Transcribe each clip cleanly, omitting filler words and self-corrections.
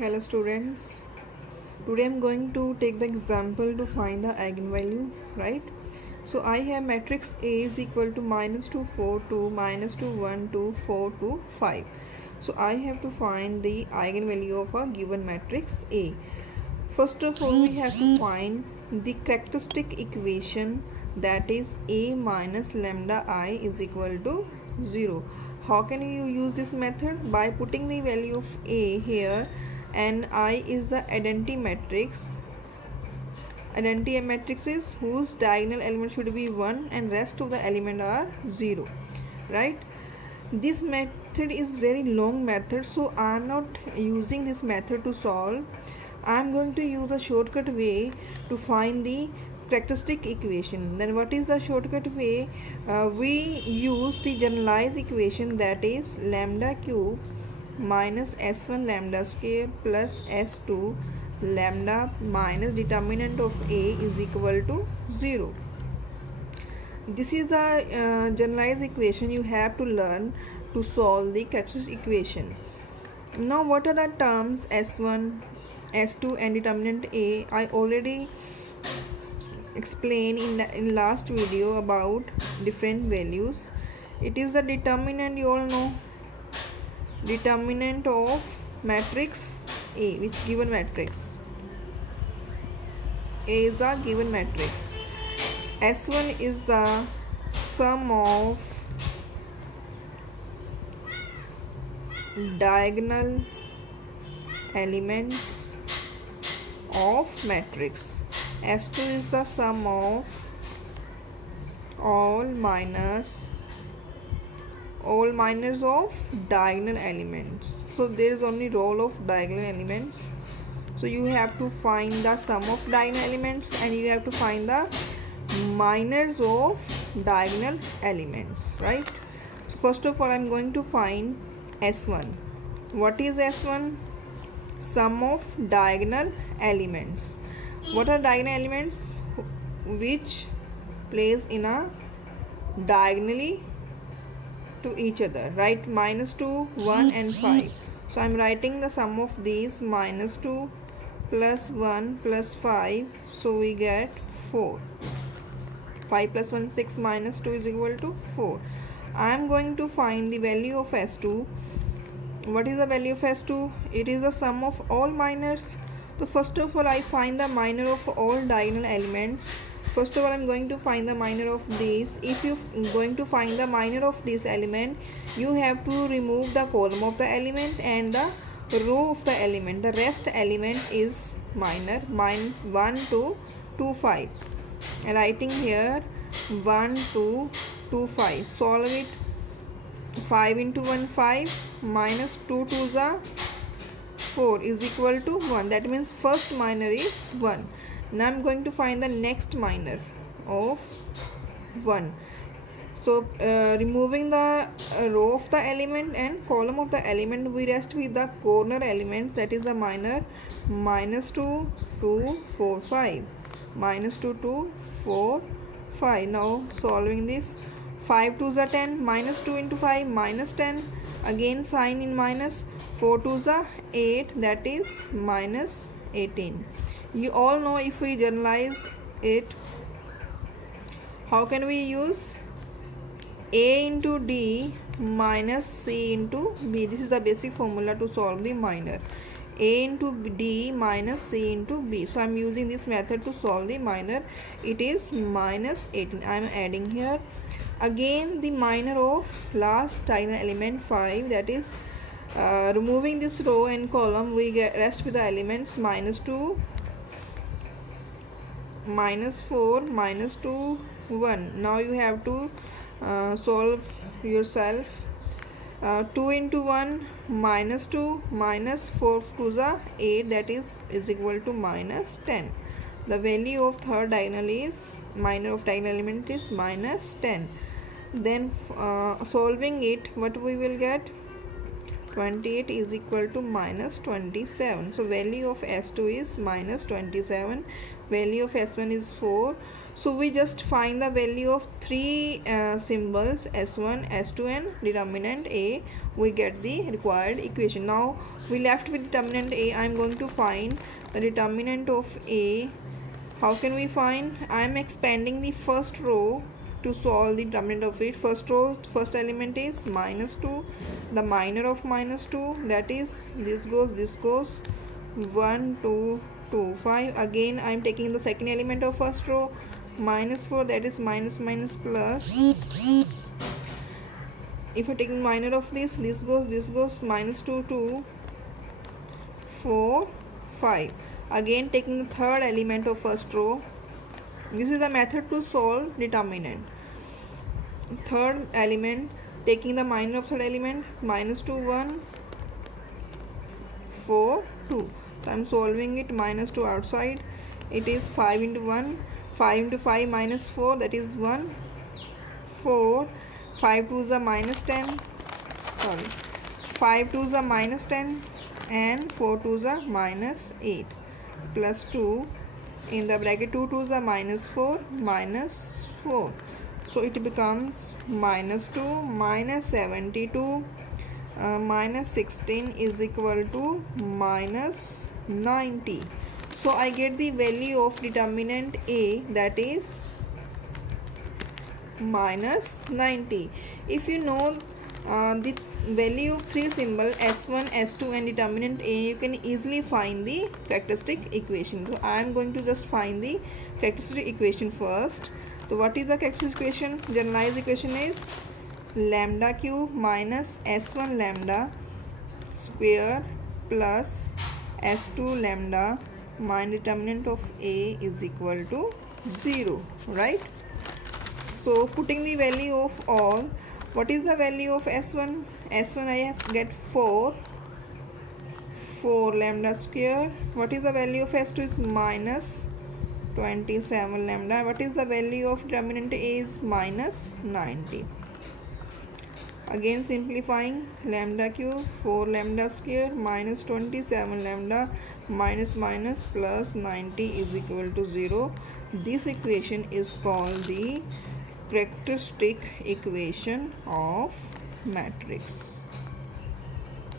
Hello students, today I am going to take the example to find the eigenvalue, right? So I have matrix A is equal to minus 2, 4, 2, minus 2, 1, 2, 4, 2, 5. So I have to find the eigenvalue of a given matrix A. First of all, we have to find the characteristic equation, that is A minus lambda I is equal to 0. How can you use this method? By putting the value of A here, and I is the identity matrix. Identity matrix is whose diagonal element should be 1 and rest of the element are 0, right? This method is very long method, so I am not using this method to solve. I am going to use a shortcut way to find the characteristic equation. Then what is the shortcut way? We use the generalized equation, that is lambda cube minus s1 lambda square plus s2 lambda minus determinant of A is equal to 0. This is the generalized equation you have to learn to solve the characteristic equation. Now what are the terms s1, s2 and determinant A? I already explained in last video about different values. It is the determinant, you all know, determinant of matrix A, which given matrix A is a given matrix. S1 is the sum of diagonal elements of matrix. S2 is the sum of all minors of diagonal elements. So there is only role of diagonal elements. So you have to find the sum of diagonal elements and you have to find the minors of diagonal elements, right? So first of all, I am going to find S1. What is S1? Sum of diagonal elements. What are diagonal elements? Which place in a diagonally to each other, right? Minus 2, 1 and 5. So I am writing the sum of these, minus 2 plus 1 plus 5, so we get 4. 5 plus 1 6, minus 2 is equal to 4. I am going to find the value of S2. What is the value of S2? It is the sum of all minors. So first of all, I find the minor of all diagonal elements. First of all, I am going to find the minor of these. If you are going to find the minor of this element, you have to remove the column of the element and the row of the element. The rest element is minor, 1, 2, 2, 5. And writing here 1, 2, 2, 5. Solve it. 5 into 1, 5, minus 2 2s are 4 is equal to 1. That means first minor is 1. Now I am going to find the next minor of 1. So removing the row of the element and column of the element, we rest with the corner element, that is the minor, minus 2, 2, 4, 5. Minus 2, 2, 4, 5. Now solving this, 5 2s are 10, minus 2 into 5, minus 10. Again sign in minus, 4 2s are 8, that is minus 18. You all know, if we generalize it, how can we use A into D minus C into B? This is the basic formula to solve the minor. A into D minus C into B. So I am using this method to solve the minor. It is minus 18. I am adding here. Again the minor of last diagonal element 5, that is removing this row and column, we get rest with the elements minus 2, minus 4, minus 2, 1. Now you have to solve yourself. 2 into 1, minus 2, minus 4 2s are 8, that is equal to minus 10. The value of third diagonal is, minor of diagonal element is minus 10. Then solving it, what we will get? 28 is equal to minus 27. So value of S2 is minus 27. Value of S1 is 4. So we just find the value of three symbols s1, s2 and determinant a. We get the required equation. Now we left with determinant a. I am going to find the determinant of a. How can we find? I am expanding the first row to solve the determinant of it. First row, first element is -2, the minor of -2, that is this goes 1 2 2 5. Again I am taking the second element of first row, -4, that is minus minus plus. If you're taking minor of this goes -2 2 4 5. Again taking the third element of first row. This is the method to solve determinant. Third element, taking the minor of third element, -2 1 4 2. So I am solving it. -2 outside, it is 5 into 1, 5 into 5 minus 4, that is 1 4. 5 2s are -10, sorry, 5 2s are -10 and 4 2s are -8, plus 2 in the bracket, 2 2s are -4 -4. So it becomes -2 -72 -16 is equal to -90. So I get the value of determinant a, that is -90. If you know the value of three symbol s1, s2 and determinant a, you can easily find the characteristic equation. So I am going to just find the characteristic equation first. So what is the characteristic equation? Generalized equation is lambda cube minus s1 lambda square plus s2 lambda minus determinant of a is equal to 0, right? So putting the value of all, what is the value of s1? s1 I have get 4 lambda square. What is the value of s2? Is minus 27 lambda. What is the value of determinant a? Is -90. Again simplifying, lambda cube 4 lambda square minus 27 lambda minus plus 90 is equal to 0. This equation is called the characteristic equation of matrix.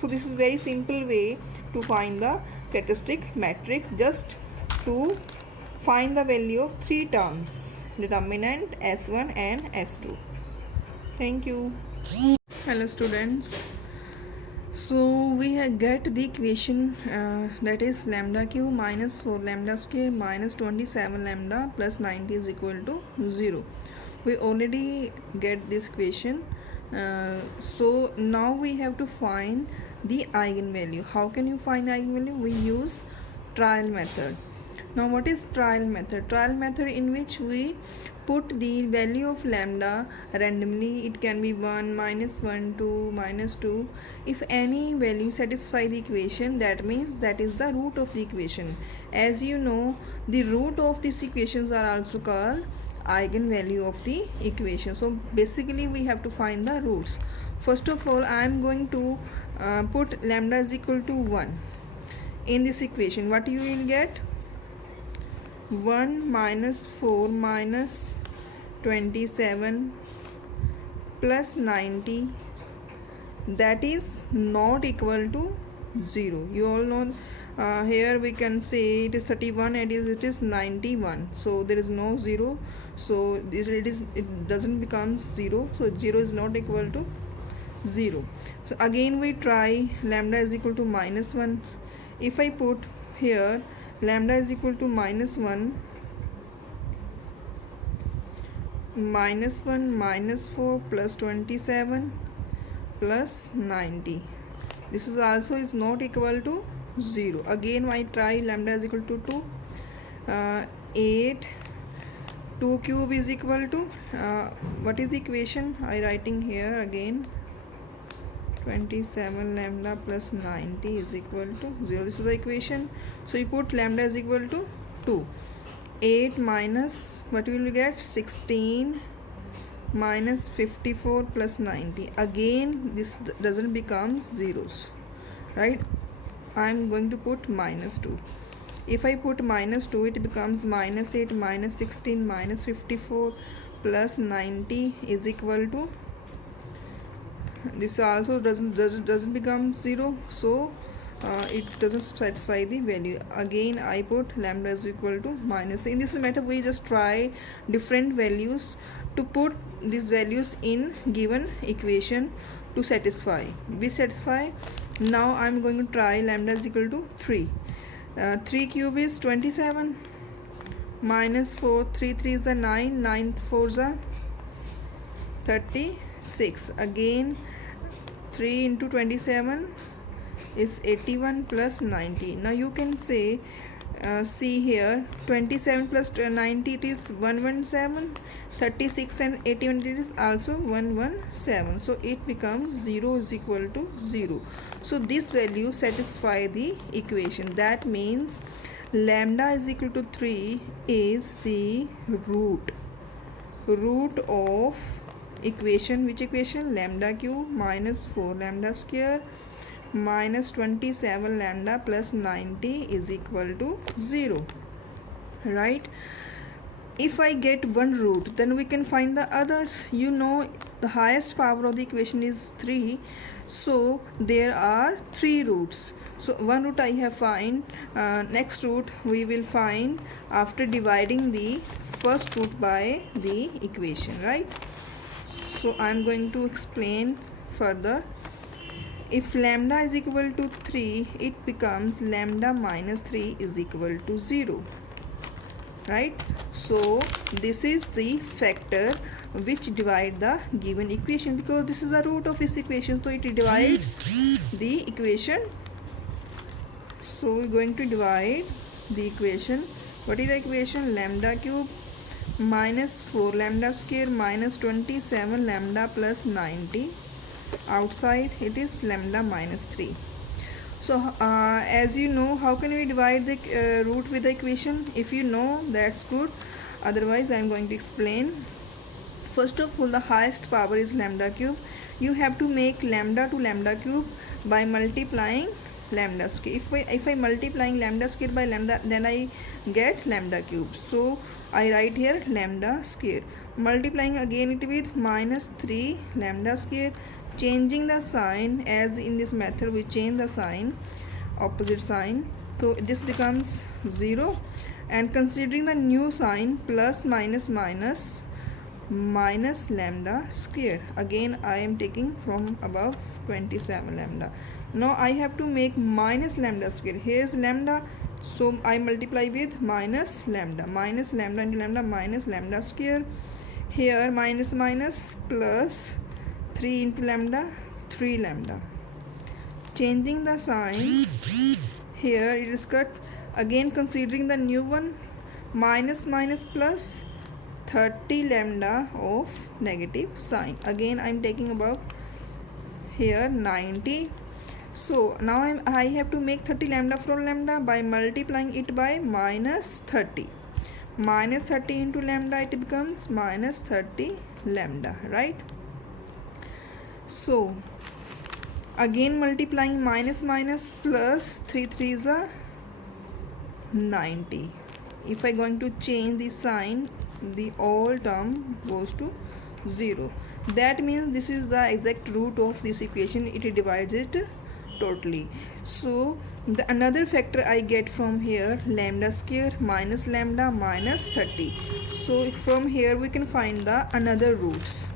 So this is very simple way to find the characteristic matrix, just to find the value of three terms, determinant, s1 and s2. Thank you. Hello students. So we get the equation that is lambda cube minus 4 lambda square minus 27 lambda plus 90 is equal to 0. We already get this equation. So now we have to find the eigenvalue. How can you find eigenvalue? We use trial method. Now what is trial method? Trial method in which we put the value of lambda randomly. It can be 1, -1, 2, -2. If any value satisfy the equation, that means that is the root of the equation. As you know, the root of these equations are also called eigenvalue of the equation. So basically we have to find the roots. First of all, I am going to put lambda is equal to 1 in this equation. What you will get? 1 minus 4 minus 27 plus 90, that is not equal to 0. You all know here we can say it is 31 and it is 91, so there is no 0, so it doesn't become 0, so 0 is not equal to 0. So again we try lambda is equal to -1. If I put here lambda is equal to -1 -4 plus 27 plus 90, this is also is not equal to 0. Again I try lambda is equal to 2. 8 2 cube is equal to what is the equation? I writing here again, 27 lambda plus 90 is equal to 0. This is the equation. So you put lambda is equal to 2. 8 minus, what you will get? 16 minus 54 plus 90. Again this doesn't become zeros, right? I am going to put -2. If I put minus 2, it becomes minus 8, minus 16, minus 54 plus 90 is equal to, this also doesn't become 0, so it doesn't satisfy the value. Again I put lambda is equal to minus. In this method we just try different values to put these values in given equation to satisfy. We satisfy. Now I'm going to try lambda is equal to 3. 3 cube is 27, minus 4, 3 3 is a 9, 9 4 is a 36. Again 3 into 27 is 81 plus 90. Now you can say, see here, 27 plus 90 it is 117, 36 and 81 it is also 117, so it becomes 0 is equal to 0. So this value satisfy the equation. That means lambda is equal to 3 is the root of equation. Which equation? Lambda cube minus 4 lambda square minus 27 lambda plus 90 is equal to 0, right? If I get one root, then we can find the others. You know the highest power of the equation is 3, so there are 3 roots. So one root I have find, next root we will find after dividing the first root by the equation, right? So I am going to explain further. If lambda is equal to 3, it becomes lambda minus 3 is equal to 0, right? So this is the factor which divide the given equation, because this is the root of this equation, so it divides the equation. So we're going to divide the equation. What is the equation? Lambda cube minus 4 lambda square minus 27 lambda plus 90. Outside it is lambda minus 3. So as you know, how can we divide the root with the equation? If you know, that's good. Otherwise I am going to explain. First of all, the highest power is lambda cube. You have to make lambda to lambda cube by multiplying lambda square. If I multiplying lambda square by lambda, then I get lambda cube. So I write here lambda square. Multiplying again it with minus 3 lambda square. Changing the sign, as in this method we change the sign, opposite sign, so this becomes 0. And considering the new sign, plus minus minus minus lambda square. Again I am taking from above 27 lambda. Now I have to make minus lambda square. Here is lambda, so I multiply with minus lambda into lambda minus lambda square. Here minus minus plus 3 into lambda, 3 lambda. Changing the sign, here it is cut. Again considering the new one, minus minus plus 30 lambda of negative sign. Again I am taking above here 90. So now I have to make 30 lambda from lambda by multiplying it by minus 30. Minus 30 into lambda, it becomes minus 30 lambda, right? So again multiplying minus minus plus 3 3 is a 90. If I going to change the sign, the all term goes to 0. That means this is the exact root of this equation. It divides it totally. So the another factor I get from here, lambda square minus lambda minus 30. So from here we can find the another roots.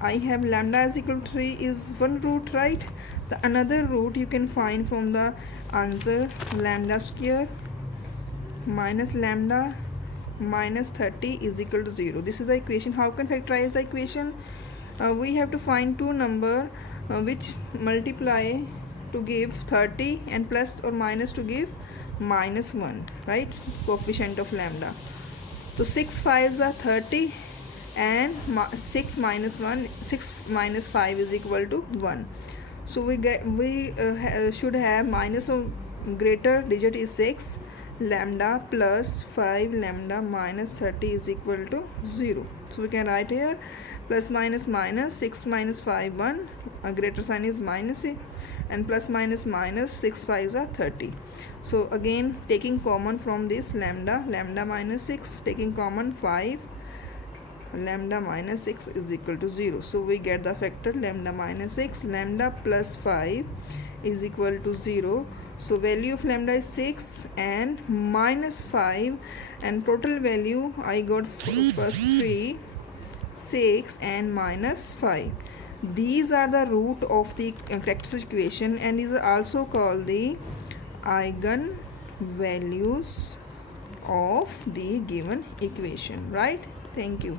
I have lambda is equal to 3 is one root, right? The another root you can find from the answer, lambda square minus lambda minus 30 is equal to 0. This is the equation. How can factorize the equation? We have to find two number which multiply to give 30 and plus or minus to give minus 1, right? Coefficient of lambda. So 6 5s are 30 and 6 minus 5 is equal to 1. So we should have minus or greater digit is 6 lambda plus 5 lambda minus 30 is equal to 0. So we can write here plus minus minus 6 minus 5 1, a greater sign is minus and plus minus minus, 6 5s are 30. So again taking common from this lambda, lambda minus 6, taking common 5, lambda minus 6 is equal to 0. So we get the factor lambda minus 6, lambda plus 5 is equal to 0. So value of lambda is 6 and minus 5, and total value I got first 3, 6 and minus 5. These are the root of the characteristic equation, and is also called the eigen values of the given equation, right? Thank you.